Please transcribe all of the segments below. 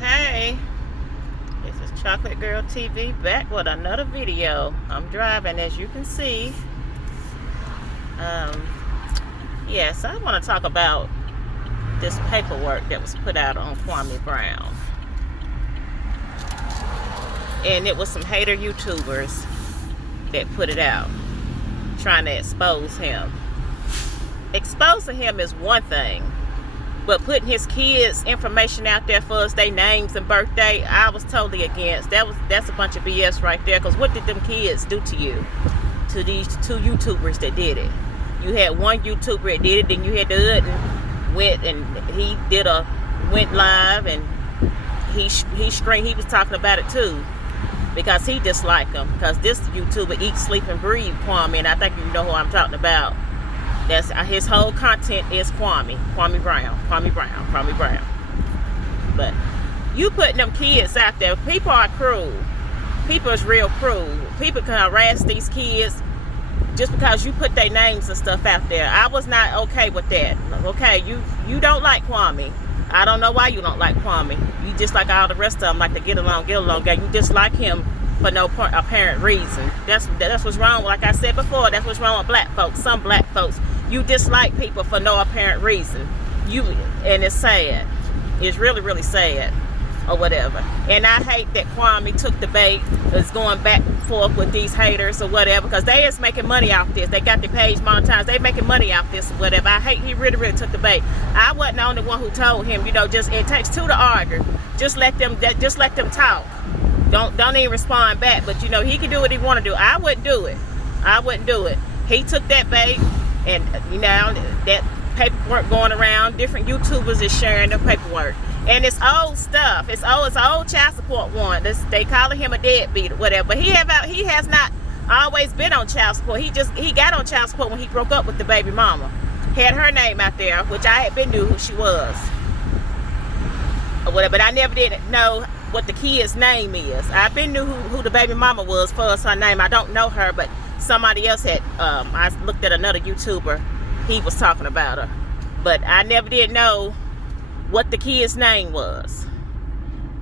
Hey, this is Chocolate Girl TV back with another video. I'm driving, as you can see. Yes, I want to talk about this paperwork that was put out on Kwame Brown. And it was some hater YouTubers that put it out, trying to expose him. Exposing him is one thing, but putting his kids' information out there for us, their names and birthday, I was totally against. That's a bunch of BS right there. Because what did them kids do to you? To these two YouTubers that did it. You had one YouTuber that did it, then you had the other he went live and he screamed. He was talking about it too, because he disliked him. Because this YouTuber eats, sleep, and breathe Kwame, and I think you know who I'm talking about. That's his whole content is Kwame Brown. But you putting them kids out there, people are cruel. People is real cruel. People can harass these kids just because you put their names and stuff out there. I was not okay with that. Okay, you don't like Kwame. I don't know why you don't like Kwame. You just like all the rest of them like to get along. And you dislike him for no apparent reason. That's what's wrong. Like I said before, that's what's wrong with black folks. Some black folks, you dislike people for no apparent reason. And it's sad. It's really, really sad, or whatever. And I hate that Kwame took the bait, is going back and forth with these haters or whatever, because they is making money off this. They got their page monetized. They making money off this or whatever. I hate he really, really took the bait. I wasn't the only one who told him, just it takes two to argue. Just let them talk. Don't even respond back. But he can do what he want to do. I wouldn't do it. He took that bait, and that paperwork going around. Different YouTubers is sharing the paperwork, and it's old stuff. It's an old child support one. They calling him a deadbeat or whatever. But he has not always been on child support. He got on child support when he broke up with the baby mama. Had her name out there, which I had been knew who she was or whatever. But I never did know what the kid's name is. I've been knew who the baby mama was for her name. I don't know her, but somebody else had. I looked at another YouTuber. He was talking about her, but I never did know what the kid's name was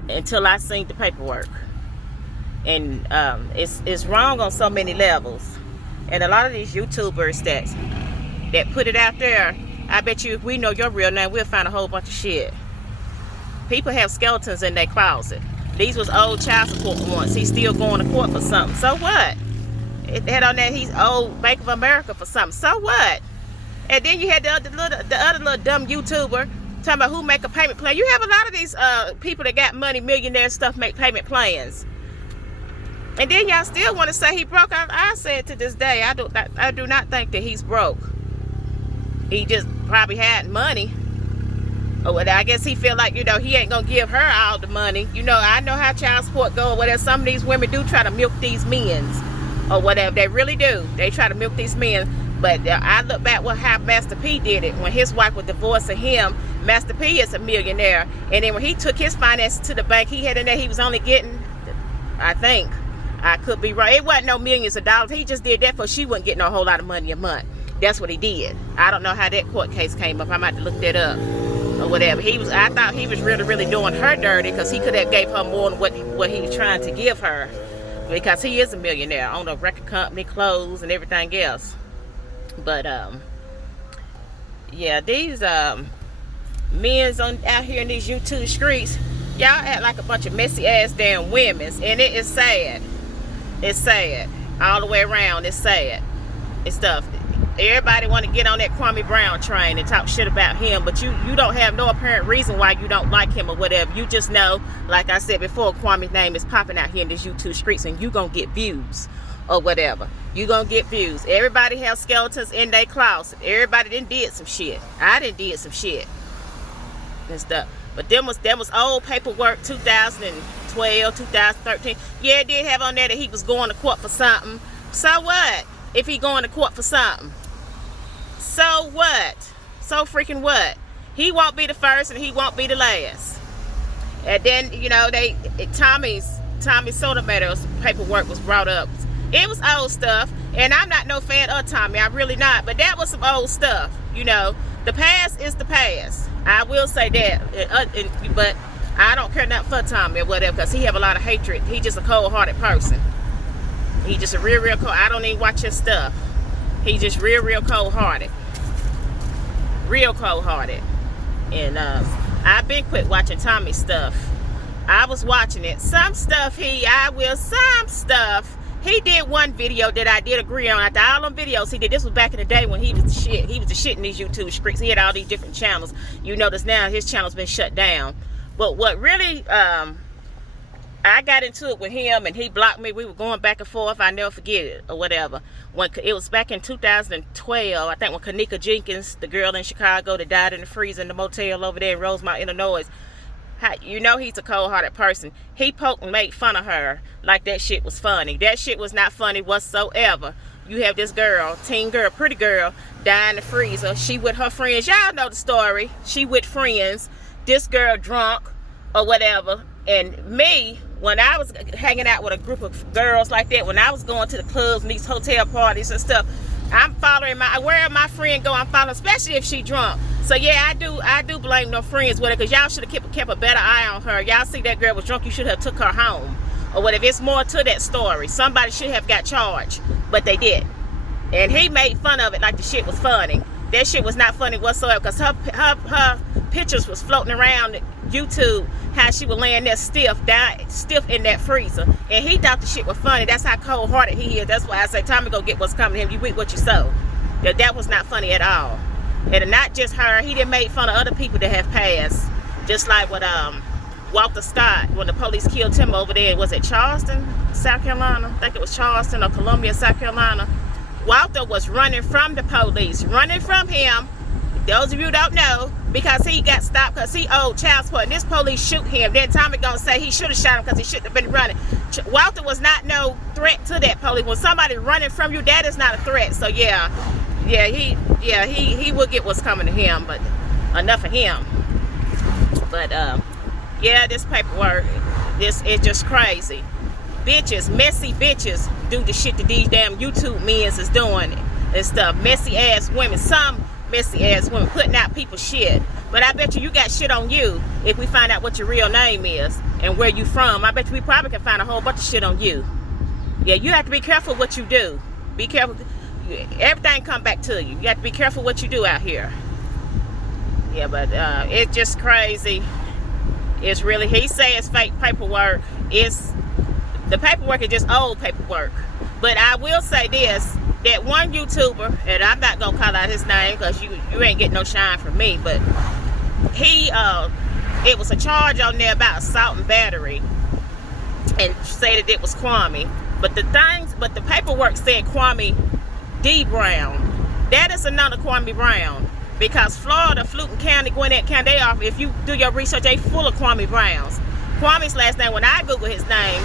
until I seen the paperwork. And it's wrong on so many levels. And a lot of these YouTubers that put it out there, I bet you if we know your real name, we'll find a whole bunch of shit. People have skeletons in their closet. These was old child support ones. He's still going to court for something. So what? It had on that he's old Bank of America for something. So what? And then you had the other little dumb YouTuber talking about who make a payment plan. You have a lot of these people that got money, millionaire stuff, make payment plans. And then y'all still want to say he broke. I said to this day, I do not think that he's broke. He just probably had money. Or I guess he feel like, he ain't going to give her all the money. I know how child support go or whatever. Some of these women do try to milk these men or whatever. They really do. They try to milk these men. But I look back how Master P did it. When his wife was divorcing him, Master P is a millionaire. And then when he took his finances to the bank, he had in there, he was only getting, I think, I could be right, it wasn't no millions of dollars. He just did that for she wasn't getting a whole lot of money a month. That's what he did. I don't know how that court case came up. I might have to look that up or whatever. I thought he was really, really doing her dirty, because he could have gave her more than what he was trying to give her, because he is a millionaire, own a record company, clothes, and everything else. But yeah, these men's out here in these YouTube streets, y'all act like a bunch of messy ass damn women's, and it is sad. It's sad all the way around. It's sad. It's stuff. Everybody want to get on that Kwame Brown train and talk shit about him, but you don't have no apparent reason why you don't like him or whatever. You just know, like I said before, Kwame's name is popping out here in these YouTube streets, and you gonna get views or whatever. You gonna get views. Everybody has skeletons in their closet. Everybody did some shit. I did some shit and stuff. But them was old paperwork, 2012, 2013. Yeah, it did have on there that he was going to court for something. So what? If he going to court for something, so what? So freaking what? He won't be the first, and he won't be the last. And then Tommy's Sotomayor's paperwork was brought up. It was old stuff, and I'm not no fan of Tommy. I'm really not. But that was some old stuff. The past is the past. I will say that. But I don't care nothing for Tommy or whatever, because he have a lot of hatred. He just a cold-hearted person. He just a real cold. I don't even watch his stuff. He just real cold-hearted. Real cold-hearted. And I've been quit watching Tommy's stuff. I was watching it. Some stuff some stuff. He did one video that I did agree on. After all them videos he did, this was back in the day when he was the shit. He was the shit in these YouTube streets. He had all these different channels. You notice now his channel's been shut down. But what really, I got into it with him and he blocked me. We were going back and forth. I never forget it or whatever. When it was back in 2012, I think, when Kanika Jenkins, the girl in Chicago that died in the freezer in the motel over there in Rosemont, Illinois. You know he's a cold-hearted person. He poked and made fun of her like that shit was funny. That shit was not funny whatsoever. You have this girl, teen girl, pretty girl, die in the freezer. She with her friends. Y'all know the story. She with friends. This girl drunk or whatever. And me, when I was hanging out with a group of girls like that, when I was going to the clubs and these hotel parties and stuff, I'm following wherever my friend go, I'm following, especially if she drunk. So yeah, I do blame no friends with her, because y'all should have kept a better eye on her. Y'all see that girl was drunk, you should have took her home. Or whatever. It's more to that story. Somebody should have got charged, but they didn't. And he made fun of it like the shit was funny. That shit was not funny whatsoever, because her pictures was floating around YouTube, how she was laying there stiff in that freezer. And he thought the shit was funny. That's how cold-hearted he is. That's why I say, Tommy, go get what's coming to him. You reap what you sow. That was not funny at all. And not just her. He done made fun of other people that have passed. Just like with Walter Scott, when the police killed him over there. Was it Charleston, South Carolina? I think it was Charleston or Columbia, South Carolina. Walter was running from the police, running from him. Those of you don't know, because he got stopped because he owed child support. And this police shoot him. Then Tommy gonna say he should have shot him because he shouldn't have been running. Walter was not no threat to that police. When somebody running from you, that is not a threat. So he will get what's coming to him. But enough of him. But yeah, this paperwork, this is just crazy. Bitches, messy bitches, do the shit that these damn YouTube men's is doing and stuff. Messy ass women, some messy ass women putting out people's shit. But I bet you got shit on you if we find out what your real name is and where you from. I bet you we probably can find a whole bunch of shit on you. Yeah, you have to be careful what you do. Be careful. Everything come back to you. You have to be careful what you do out here. Yeah, but it's just crazy. It's really, he says fake paperwork. The paperwork is just old paperwork. But I will say this, that one YouTuber, and I'm not gonna call out his name because you ain't getting no shine from me, but he it was a charge on there about assault and battery, and said that it was Kwame. But the paperwork said Kwame D. Brown. That is another Kwame Brown. Because Florida, Fulton County, Gwinnett County, they offer, if you do your research, they full of Kwame Browns. Kwame's last name, when I Google his name,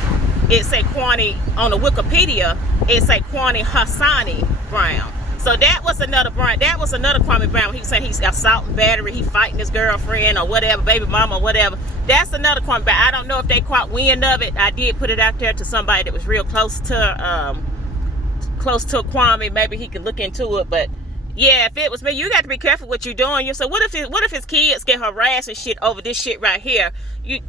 it say Kwame, on the Wikipedia, it say Kwame Hassani Brown. So that was another Brown. That was another Kwame Brown. He was saying he's assaulting battery, he fighting his girlfriend or whatever, baby mama or whatever. That's another Kwame Brown. I don't know if they caught wind of it. I did put it out there to somebody that was real close to Kwame. Maybe he could look into it, but yeah, if it was me, you got to be careful what you're doing. So what if his kids get harassed and shit over this shit right here?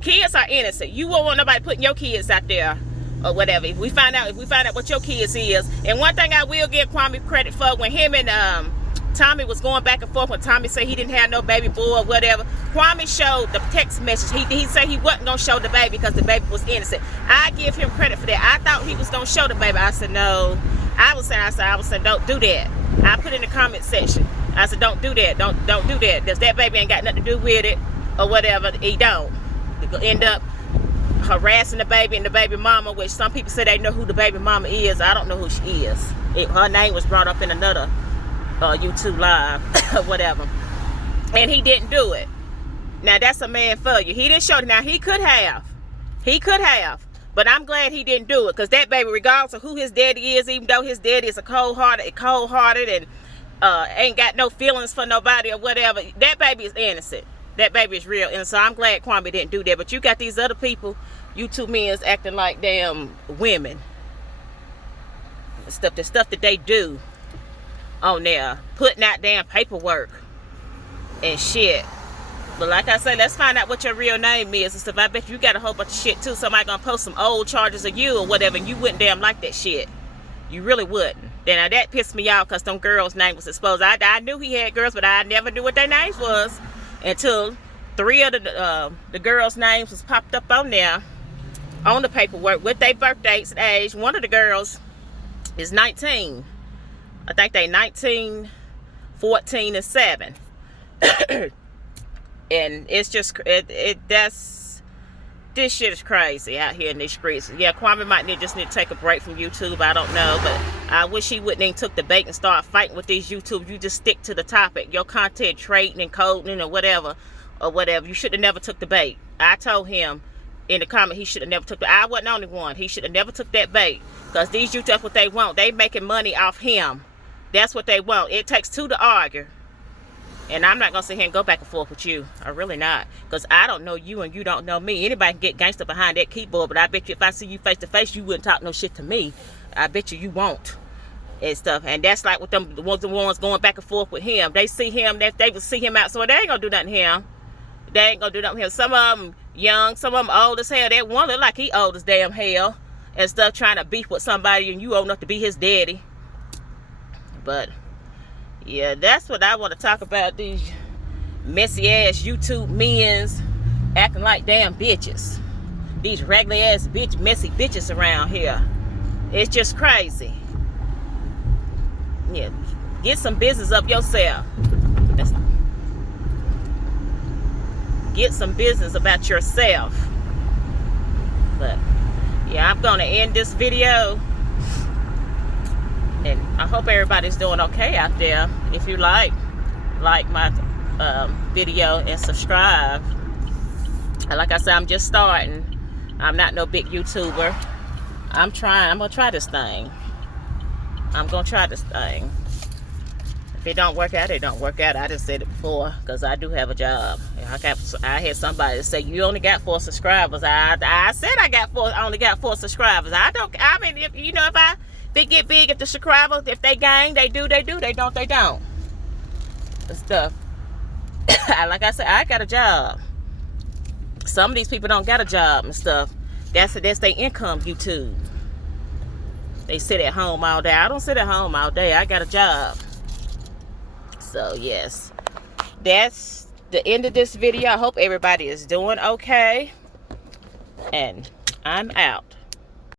Kids are innocent. You won't want nobody putting your kids out there or whatever. If we find out what your kids is. And one thing I will give Kwame credit for, when him and Tommy was going back and forth, when Tommy said he didn't have no baby boy or whatever, Kwame showed the text message. He said he wasn't gonna show the baby because the baby was innocent. I give him credit for that. I thought he was gonna show the baby. I said no. I was saying don't do that. I put in the comment section. I said, don't do that. Don't do that. Does that baby ain't got nothing to do with it or whatever? He don't. He'll end up harassing the baby and the baby mama, which some people say they know who the baby mama is. I don't know who she is. Her name was brought up in another YouTube live or whatever. And he didn't do it. Now that's a man for you. He didn't show it. Now he could have. But I'm glad he didn't do it, because that baby, regardless of who his daddy is, even though his daddy is a cold-hearted and ain't got no feelings for nobody or whatever, that baby is innocent. That baby is real innocent. So I'm glad Kwame didn't do that. But you got these other people, you two men, acting like damn women. The stuff that they do on there, putting out damn paperwork and shit. But like I say, let's find out what your real name is and stuff. I bet you got a whole bunch of shit too. Somebody gonna post some old charges of you or whatever, and you wouldn't damn like that shit. You really wouldn't. Then that pissed me off because them girls' name was exposed. I knew he had girls, but I never knew what their names was until 3 of the girls' names was popped up on there on the paperwork with their birth dates and age. One of the girls is 19. I think they 19, 14, and 7. And it's just this shit is crazy out here in these streets. Yeah, Kwame might just need to take a break from YouTube. I don't know, but I wish he wouldn't even took the bait and start fighting with these YouTube. You just stick to the topic. Your content trading and coding or whatever. You should have never took the bait. I told him in the comment he should have never took the. I wasn't the only one. He should have never took that bait because these YouTube, that's what they want. They making money off him. That's what they want. It takes 2 to argue. And I'm not going to sit here and go back and forth with you. I'm really not. Because I don't know you and you don't know me. Anybody can get gangster behind that keyboard. But I bet you if I see you face to face, you wouldn't talk no shit to me. I bet you won't. And stuff. And that's like with them, the ones going back and forth with him. They see him, they will see him out. So they ain't going to do nothing to him. They ain't going to do nothing to him. Some of them young, some of them old as hell. That one look like he old as damn hell. And stuff trying to beef with somebody and you old enough to be his daddy. But yeah, that's what I want to talk about. These messy ass YouTube men's acting like damn bitches. These regular ass messy bitches around here. It's just crazy. Yeah, get some business up yourself. Get some business about yourself. But yeah, I'm gonna end this video. And I hope everybody's doing okay out there. If you like my video and subscribe. And like I said, I'm just starting. I'm not no big YouTuber. I'm gonna try this thing. I'm gonna try this thing. If it don't work out, it don't work out. I just said it before because I do have a job. I had somebody say you only got 4 subscribers. I said I only got 4 subscribers. I mean, if they get big, if the subscribers, if they gang, they do. They don't, they don't. And stuff. Like I said, I got a job. Some of these people don't got a job and stuff. That's their income, YouTube. They sit at home all day. I don't sit at home all day. I got a job. So, yes. That's the end of this video. I hope everybody is doing okay. And I'm out.